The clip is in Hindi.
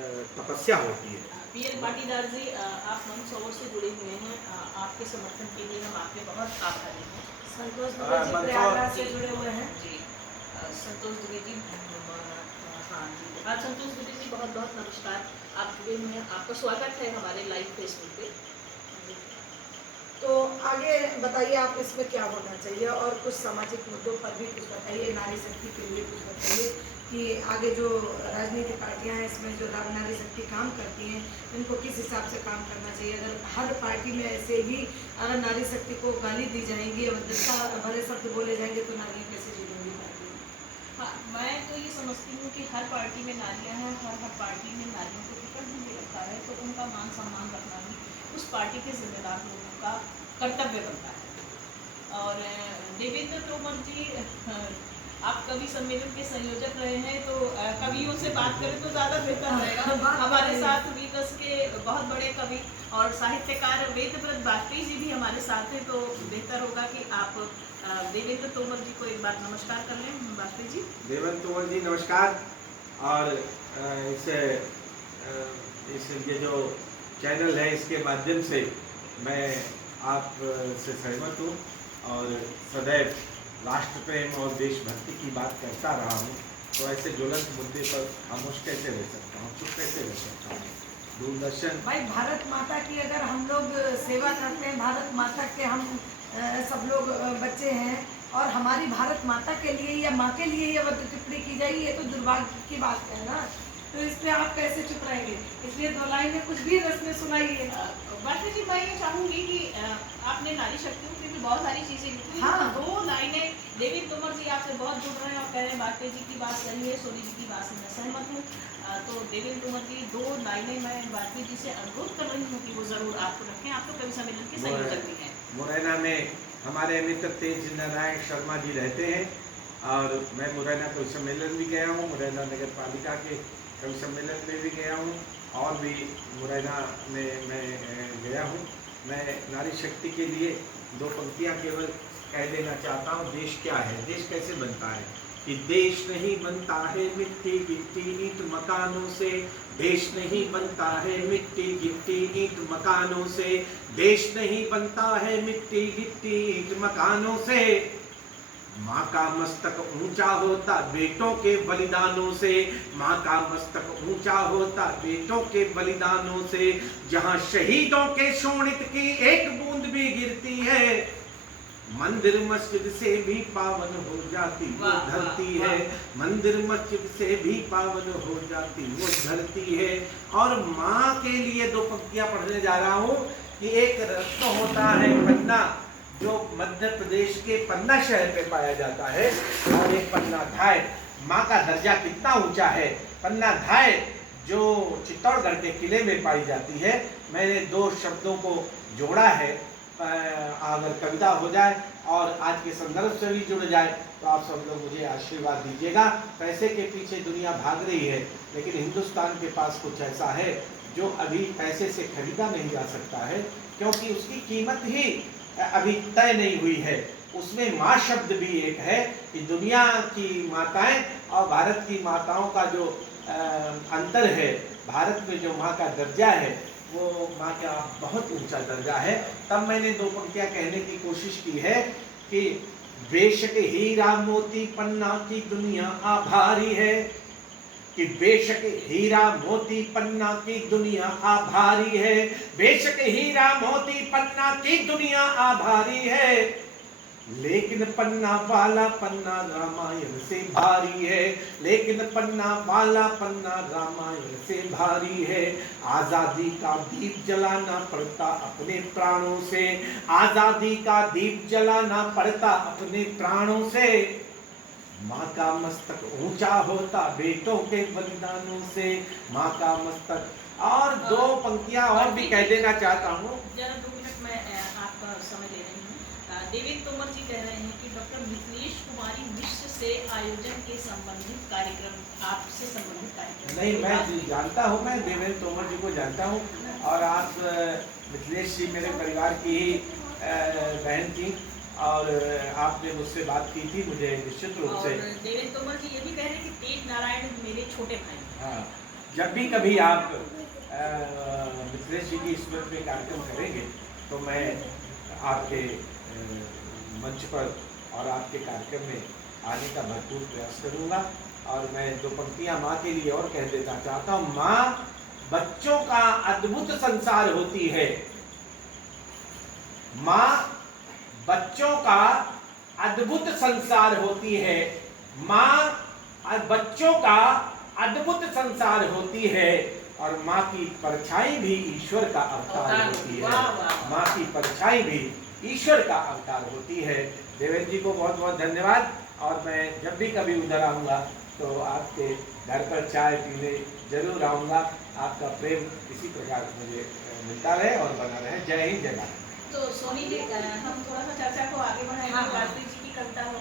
तपस्या होती है। पीएल पाटीदार जी, आप मंदसौर से जुड़े हुए हैं। आपके समर्थन के लिए हम आपके बहुत आभारी हैं। संतोष दुबे जी प्रयागराज से जुड़े हुए हैं जी। संतोष दुबे जी, हाँ जी, आज संतोष दुबे जी बहुत बहुत नमस्कार। आप जुड़े हुए हैं, आपका स्वागत है हमारे लाइव फेसबुक पे। तो आगे बताइए आप इसमें क्या होना चाहिए, और कुछ सामाजिक मुद्दों पर भी कुछ बताइए, नारी शक्ति के लिए कुछ बताइए कि आगे जो राजनीतिक पार्टियां हैं इसमें जो नारी शक्ति काम करती हैं इनको किस हिसाब से काम करना चाहिए। अगर हर पार्टी में ऐसे ही अगर नारी शक्ति को गाली दी जाएंगी, अभद्रता भरे शब्द बोले जाएंगे तो नारियाँ कैसे जीतेंगी पार्टी में? हाँ, मैं तो ये समझती हूँ कि हर पार्टी में नारियाँ हैं, हर पार्टी में नारियों को टिकट भी दे रखा है, तो उनका मान सम्मान रखना भी उस पार्टी के जिम्मेदार लोगों का कर्तव्य बनता है। और देवेंद्र तोमर जी, आप कवि सम्मेलन के संयोजक रहे हैं, तो कवियों से बात करें तो ज़्यादा बेहतर रहेगा। हमारे साथ वीकस के बहुत बड़े कवि और साहित्यकार वेदव्रत वाजपेयी जी भी हमारे साथ हैं, तो बेहतर होगा कि आप देवेंद्र तोमर जी को एक बार नमस्कार कर लें। वाजपेयी जी, देवेंद्र तोमर जी नमस्कार। और इस ये जो चैनल है इसके माध्यम से मैं आप से सहमत हूँ और सदैव राष्ट्र प्रेम और देशभक्ति की बात करता रहा हूँ। तो ऐसे ज्वलंत मुद्दे पर खामोश कैसे रह सकता हूँ, चुप कैसे रह सकता हूँ। दूरदर्शन भाई, भारत माता की अगर हम लोग सेवा करते हैं, भारत माता के हम सब लोग बच्चे हैं, और हमारी भारत माता के लिए या माँ के लिए ये टिप्पणी की जाएगी, ये तो दुर्भाग्य की बात है ना। तो इस पे आप कैसे चुप रहेंगे? इसलिए दो लाइन में कुछ भी रस में सुनाइए। वाजपेयी जी, मैं ये चाहूँगी कि आपने नारी शक्तियों की भी बहुत सारी चीज़ें लिखी। हाँ। दो लाइनें, देवेंद्र तोमर जी आपसे बहुत जुड़ रहे हैं और कह रहे हैं वाजपेयी जी की बात सही है, सोनी जी की बात से मैं सहमत हूँ। तो देवेंद्र तोमर जी, दो लाइनें मैं वाजपेयी जी से अनुरोध कर रही हूँ कि वो ज़रूर आपको रखें। आप तो कवि सम्मेलन के संयोजक भी हैं। मुरैना में हमारे मित्र तेज नारायण शर्मा जी रहते हैं और मैं मुरैना कवि सम्मेलन भी गया हूँ, मुरैना नगर पालिका के कवि सम्मेलन में भी गया हूँ और भी मुरैना में मैं गया हूँ। मैं नारी शक्ति के लिए दो पंक्तियाँ केवल कह देना चाहता हूँ। देश क्या है, देश कैसे बनता है कि देश नहीं बनता है मिट्टी गिट्टी ईंट मकानों से, देश नहीं बनता है मिट्टी गिट्टी ईंट मकानों से, देश नहीं बनता है मिट्टी गिट्टी ईंट मकानों से। माँ का मस्तक ऊंचा होता बेटों के बलिदानों से, माँ का मस्तक ऊंचा होता बेटों के बलिदानों से। जहाँ शहीदों के शोणित की एक बूंद भी गिरती है, मंदिर मस्जिद से भी पावन हो जाती वो धरती है, मंदिर मस्जिद से भी पावन हो जाती वो धरती है। और माँ के लिए दो पंक्तियां पढ़ने जा रहा हूँ कि एक रत्न होता है पन्ना, जो मध्य प्रदेश के पन्ना शहर पे पाया जाता है, और एक पन्ना धाय। माँ का दर्जा कितना ऊंचा है। पन्ना धाय जो चित्तौड़गढ़ के किले में पाई जाती है। मैंने दो शब्दों को जोड़ा है, अगर कविता हो जाए और आज के संदर्भ से भी जुड़ जाए तो आप सब लोग मुझे आशीर्वाद दीजिएगा। पैसे के पीछे दुनिया भाग रही है, लेकिन हिंदुस्तान के पास कुछ ऐसा है जो अभी पैसे से खरीदा नहीं जा सकता है, क्योंकि उसकी कीमत ही अभी तय नहीं हुई है। उसमें माँ शब्द भी एक है कि दुनिया की माताएं और भारत की माताओं का जो अंतर है, भारत में जो माँ का दर्जा है वो माँ का बहुत ऊंचा दर्जा है। तब मैंने दो पंक्तियां कहने की कोशिश की है कि बेशक हीरा मोती पन्ना की दुनिया आभारी है, कि बेशक हीरा मोती पन्ना की दुनिया आभारी है, बेशक हीरा मोती पन्ना की दुनिया आभारी है, लेकिन पन्ना वाला पन्ना रामायण से भारी है, लेकिन पन्ना वाला पन्ना रामायण से भारी है। आजादी का दीप जलाना पड़ता अपने प्राणों से, आजादी का दीप जलाना पड़ता अपने प्राणों से। माँ का मस्तक ऊंचा होता बेटों के बलिदानों से, माँ का मस्तक। और दो पंक्तियां और भी कह देना चाहता हूँ। जरा 2 मिनट मैं आपका समय ले रही हूँ। देवेंद्र तोमर जी कह रहे हैं कि डॉक्टर मिथिलेश कुमारी मिश्र से आयोजन के संबंधित कार्यक्रम, आपसे संबंधित कार्यक्रम नहीं, मैं जानता हूँ, मैं देवेंद्र तोमर जी को जानता हूँ और आप मिथिलेश जी मेरे परिवार की ही बहन थी और आपने मुझसे बात की थी, मुझे निश्चित रूप से। देवेंद्र तोमर जी ये भी कह रहे हैं कि तेज नारायण मेरे छोटे भाई। हाँ, जब भी कभी आप मिथिलेश जी की स्मृति में कार्यक्रम करेंगे तो मैं आपके मंच पर और आपके कार्यक्रम में आने का भरपूर प्रयास करूंगा। और मैं 2 पंक्तियां माँ के लिए और कह देना चाहता हूँ। माँ बच्चों का अद्भुत संसार होती है। माँ बच्चों का अद्भुत संसार होती है। माँ बच्चों का अद्भुत संसार होती है। और माँ की परछाई भी ईश्वर का अवतार होती है। माँ की परछाई भी ईश्वर का अवतार होती है। देवेंद्र जी को बहुत बहुत धन्यवाद। और मैं जब भी कभी उधर आऊँगा तो आपके घर पर चाय पीने जरूर आऊँगा। आपका प्रेम इसी प्रकार मुझे मिलता रहे और बना रहे। जय हिंद, जय भारत। तो सोनी जी, हम थोड़ा सा चर्चा को आगे बढ़ाएंगे। वाजपेयी जी की कविता हो गई।